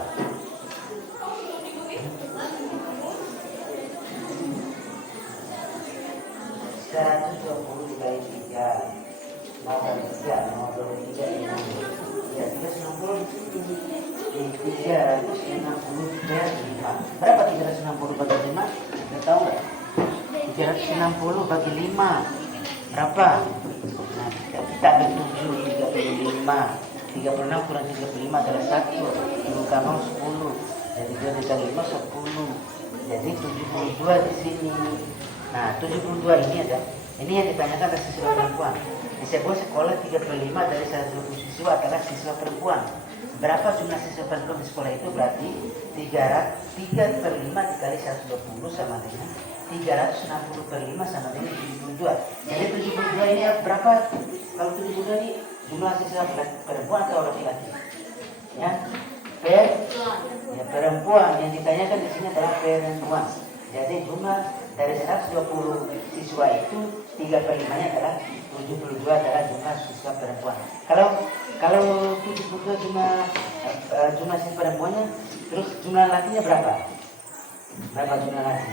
120 dikali 3 mau 3 ya 360 360/5. Berapa 360 bagi 5? Kita tahu nggak? 360 bagi 5 berapa? Nah, kita ada 7 35. 36 kurang 35 adalah 1. 10 kamu 10. Jadi 2 dikali 5 10. Jadi 72 di sini. Nah, 72 ini ada. Ini yang ditanyakan dari siswa perempuan. Di sebuah sekolah 3/5 dari 120 siswa adalah siswa perempuan. Berapa jumlah siswa perempuan di sekolah itu? Berarti 3/5 dikali 120 sama dengan 360/5 sama dengan 72. Jadi 72 ini berapa? Kalau 72 ini jumlah siswa perempuan atau laki-laki? Ya, perempuan. Yang ditanyakan di sini adalah perempuan. Jadi jumlah dari 120 siswa itu 3/5-nya adalah 72 adalah jumlah siswa perempuan. Kalau 72 jumlah siswa perempuannya, terus jumlah lakinya berapa? Berapa jumlah laki?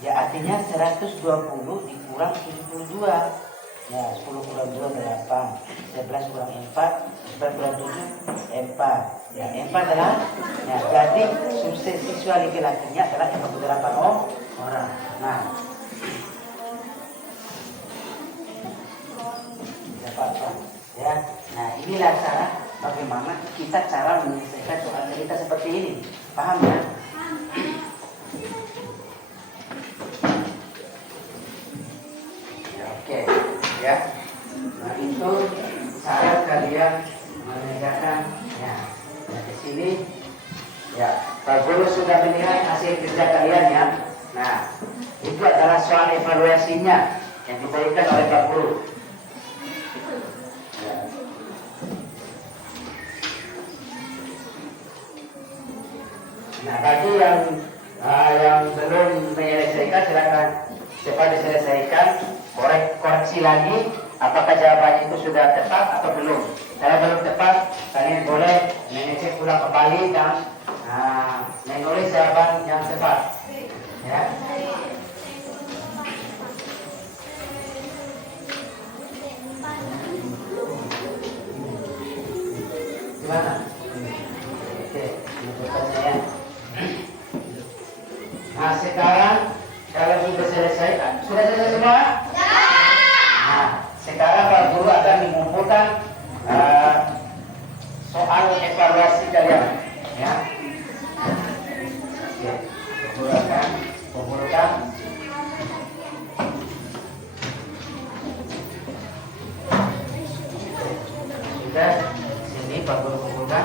Ya artinya 120 dikurang 72. Ya 10 kurang 2 8. 11 kurang 4. 11 kurang 7 4. Ya 4 adalah ya berarti siswa laki-lakinya adalah 48 orang. Nah, ya. Nah, inilah cara bagaimana kita cara menyelesaikan soal cerita seperti ini. Paham ya? Ya, oke. Ya. Nah, Nah, itu syarat kalian mengerjakan. Ya, nah, di sini ya, Pak Guru sudah melihat hasil kerja kalian ya. Nah, itu adalah soal evaluasinya yang diberikan oleh Pak Guru. Ya. Nah, bagi yang belum menyelesaikan, silakan cepat diselesaikan. Koreksi lagi, apakah jawabannya itu sudah tepat atau belum. Kalau belum tepat, kalian boleh mengecek ulang kembali dan menulis jawaban yang tepat. Ya. Gimana? Oke, ini pertanyaan. Nah, sekarang kalau sudah selesai, sudah selesai semua? Nah, sekarang Pak Guru akan mengumpulkan soal evaluasi kalian, ya. Oke, Pak Guru akan kumpulkan. Sudah, sini Pak Guru kumpulkan.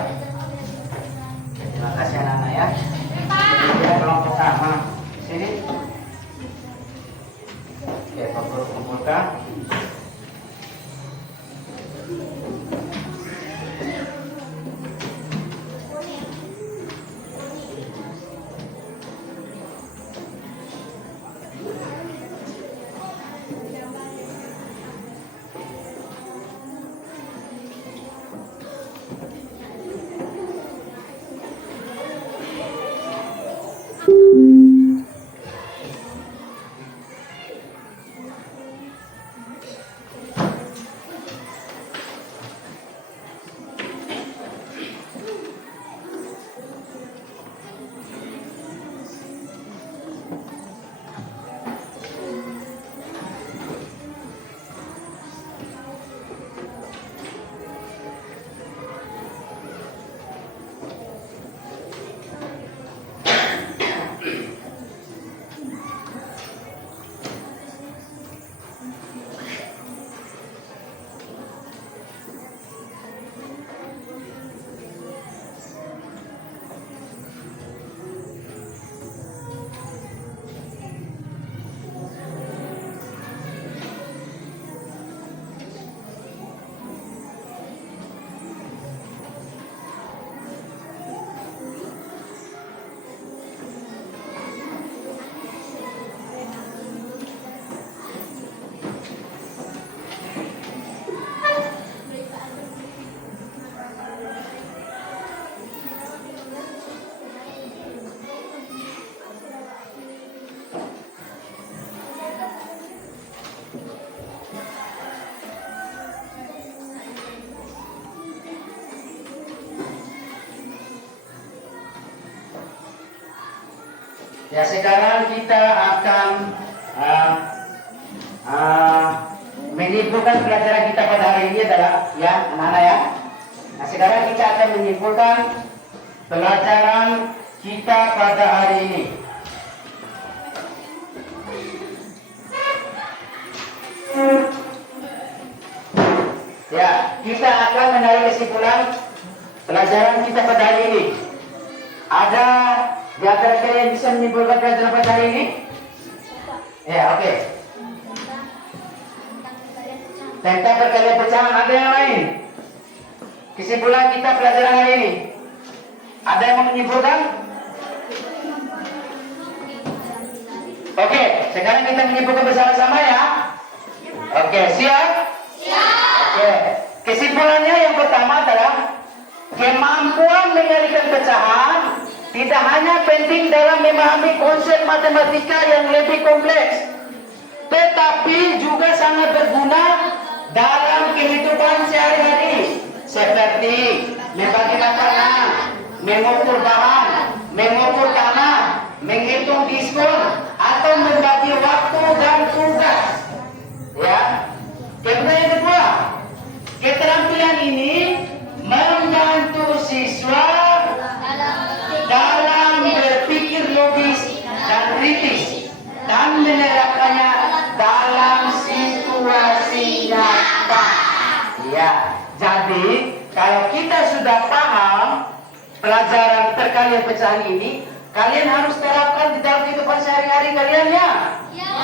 Terima kasih anak-anak ya. Kemudian kelompok pertama sini. Oke, Pak Guru kumpulkan. Ya, sekarang kita akan menyimpulkan pelajaran kita pada hari ini adalah ya anak-anak ya. Nah, sekarang kita akan menyimpulkan pelajaran kita pada hari ini. Ya, kita akan menarik kesimpulan pelajaran kita pada hari ini. Ada di antara kalian bisa menyimpulkan pelajaran pada hari ini? Ya, oke. Tentang perkalian pecahan, ada yang lain? Kesimpulan kita pelajaran hari ini. Ada yang mau menyimpulkan? Oke, sekarang kita menyimpulkan bersama-sama ya. Oke, siap? Siap. Oke, kesimpulannya yang pertama adalah kemampuan mengalihkan pecahan tidak hanya penting dalam memahami konsep matematika yang lebih kompleks, tetapi juga sangat berguna dalam kehidupan sehari-hari, seperti membagi makanan, mengukur bahan, mengukur tanah, menghitung diskon, atau membagi waktu dan tugas. Ya. Kemudian yang kedua, keterampilan ini membantu siswa dalam berpikir logis dan kritis dan menerapkannya dalam situasi nyata. Ya, jadi kalau kita sudah paham pelajaran perkalian pecahan ini, kalian harus terapkan di dalam kehidupan sehari-hari kalian ya.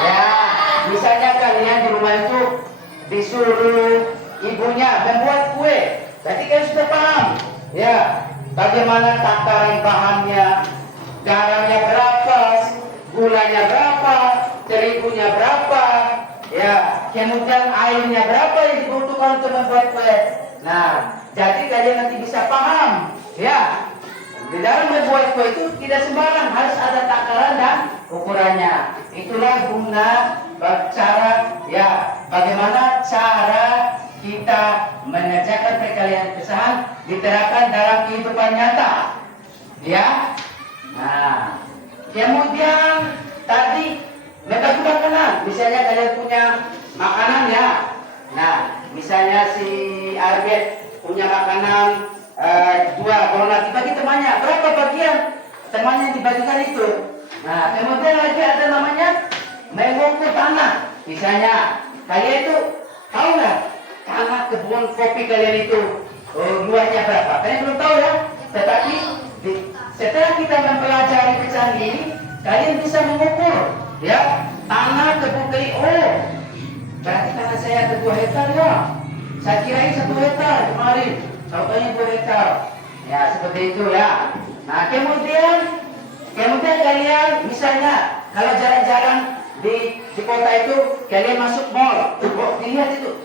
Ya, misalnya kalian di rumah itu disuruh ibunya membuat kue, berarti kalian sudah paham ya bagaimana takaran bahannya, garamnya berapa, gulanya berapa, terigunya berapa, ya kemudian airnya berapa yang dibutuhkan untuk membuat kue. Nah, jadi kalian nanti bisa paham ya. Di dalam membuat kue itu tidak sembarang, harus ada takaran dan ukurannya. Itulah guna cara ya bagaimana cara kita mengerjakan perkalian pecahan diterapkan dalam kehidupan nyata. Ya. Nah, kemudian tadi membagi makanan. Misalnya kalian punya makanan ya. Nah, misalnya si Arbet punya makanan 2, kalau nanti bagi temannya berapa bagian temannya dibagikan itu. Nah, kemudian lagi ada namanya mengukur tanah. Misalnya kalian itu tahu nggak tanah kebun kopi kalian itu luasnya berapa? Kalian belum tahu ya. Tetapi setelah kita mempelajari pecahan ini, kalian bisa mengukur ya tanah kebun kopi. Oh, berarti tanah saya ada 2 hektar ya. Saya kirain 1 hektar kemarin. Contohnya 2 hektar. Ya, seperti itu ya. Nah, kemudian kalian misalnya kalau jalan-jalan di kota itu, kalian masuk mall, lihat itu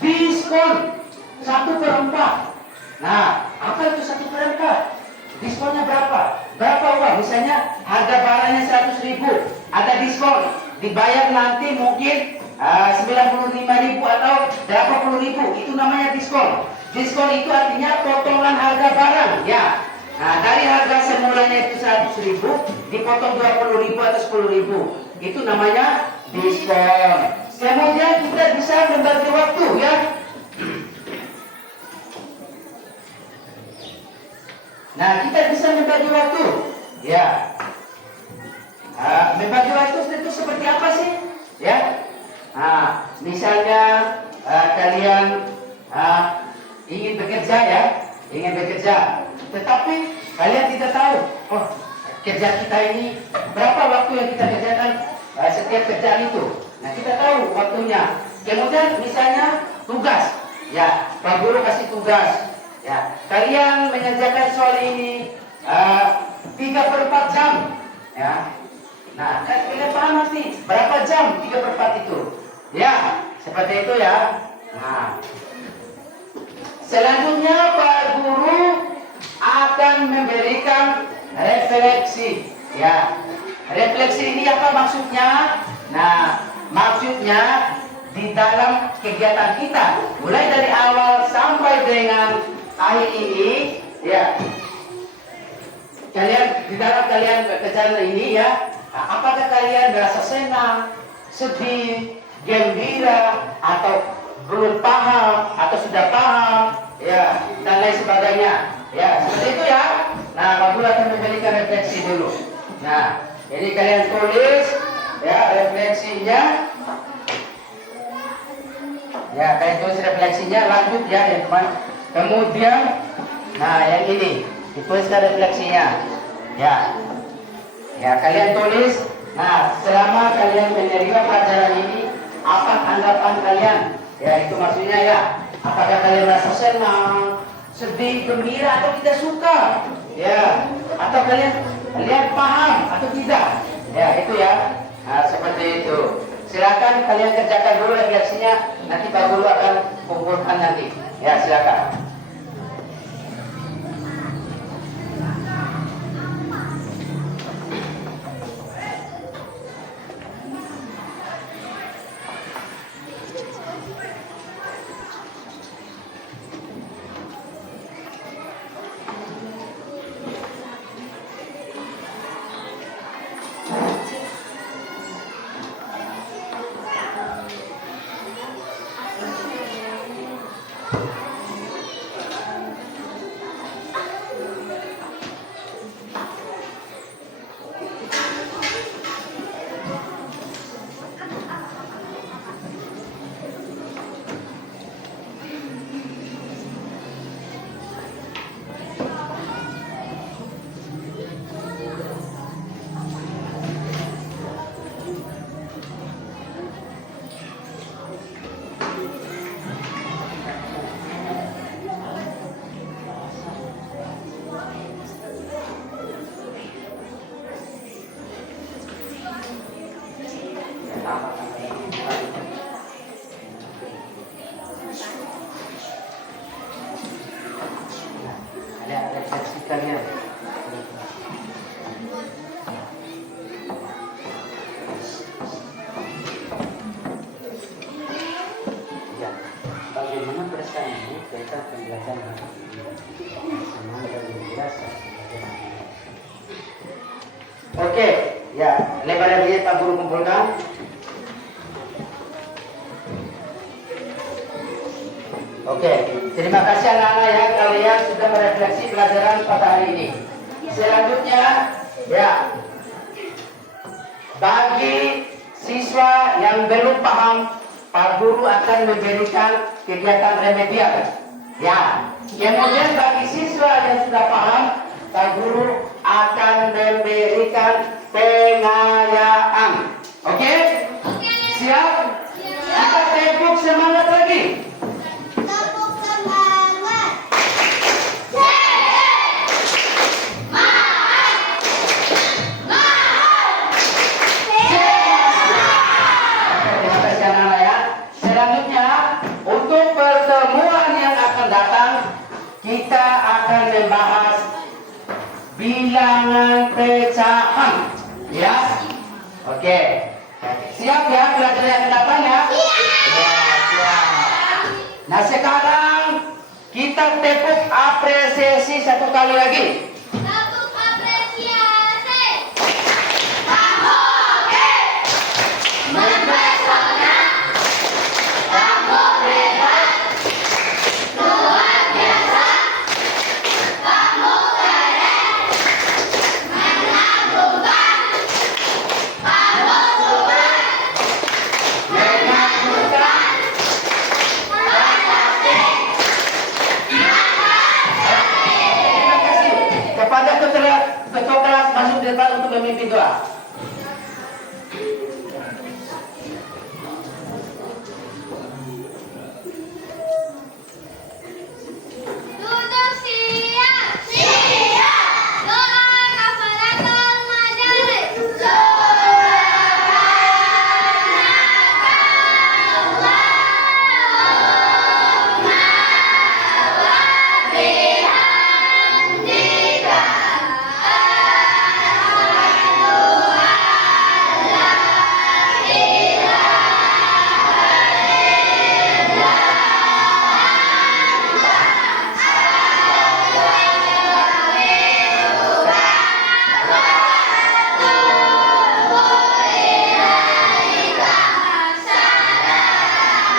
diskon 1/4. Nah, apa itu 1/4? Diskonnya berapa? Berapa uang? Misalnya harga barangnya 100.000, ada diskon, dibayar nanti mungkin 95.000 atau 80.000. Itu namanya diskon. Diskon itu artinya potongan harga barang ya. Nah, dari harga semulanya itu 100.000 dipotong 20.000 atau 10.000. Itu namanya diskon. Kemudian kita bisa membagi waktu ya. Nah, kita bisa membagi waktu ya. Membagi waktu itu seperti apa sih ya? Nah, misalnya kalian ingin bekerja ya, tetapi kalian tidak tahu, oh kerja kita ini berapa waktu yang kita kerjakan setiap kerjaan itu. Nah, kita tahu waktunya. Kemudian misalnya tugas, ya Pak Guru kasih tugas, ya kalian mengerjakan soal ini 3/4 jam, ya. Nah, kalian paham nanti berapa jam 3/4 itu, ya seperti itu ya. Nah, selanjutnya Pak Guru akan memberikan refleksi. Ya, refleksi ini apa maksudnya? Nah, maksudnya di dalam kegiatan kita, mulai dari awal sampai dengan akhir ini, ya. Kalian di dalam kalian kerjaan ini ya, apakah kalian merasa senang, sedih, gembira, atau belum paham atau sudah paham ya dan lain sebagainya ya seperti itu ya. Nah, Pak Guru akan memberikan refleksi dulu. Nah, ini kalian tulis ya refleksinya ya, kalian tulis refleksinya, lanjut ya teman. Kemudian nah yang ini dituliskan refleksinya ya kalian tulis. Nah, selama kalian menerima pelajaran ini, apa tanggapan kalian? Ya, itu maksudnya ya. Apakah kalian merasa senang, sedih, gembira, atau tidak suka? Ya, atau kalian paham atau tidak? Ya, itu ya. Nah, seperti itu. Silakan kalian kerjakan dulu refleksinya. Nanti Pak Guru akan kumpulkan nanti. Ya, silakan. sekalian. Ya, bagaimana perasaanmu tentang pembelajaran hari ini? Senang dan biasa. Oke, ya, lebar dia Pak Guru kumpulkan. Oke, terima kasih anak-anak ya, kalian sudah merefleksi pelajaran pada hari ini. Selanjutnya, ya, bagi siswa yang belum paham, Pak Guru akan memberikan kegiatan remedial. Ya, kemudian bagi siswa yang sudah paham, Pak Guru akan memberikan pengayaan. Oke? Siap? Kita tepuk semangat lagi. Tepuk semangat. Terima kasih anak-anak ya. Selanjutnya, untuk pertemuan yang akan datang, kita akan membahas bilangan pecahan. Ya? Oke. Siap ya pelajaran yang akan datang ya? Ya, siap. Nah sekarang kita tepuk apresiasi satu kali lagi. Tepuk apresiasi. Kamu oke. Mempesona. Kamu hebat. Luar biasa. Kamu keren. Menakjubkan. Kamu super. Menakjubkan. Fantastik. Terima kasih kepada ketua kelas masuk di depan untuk memimpin doa.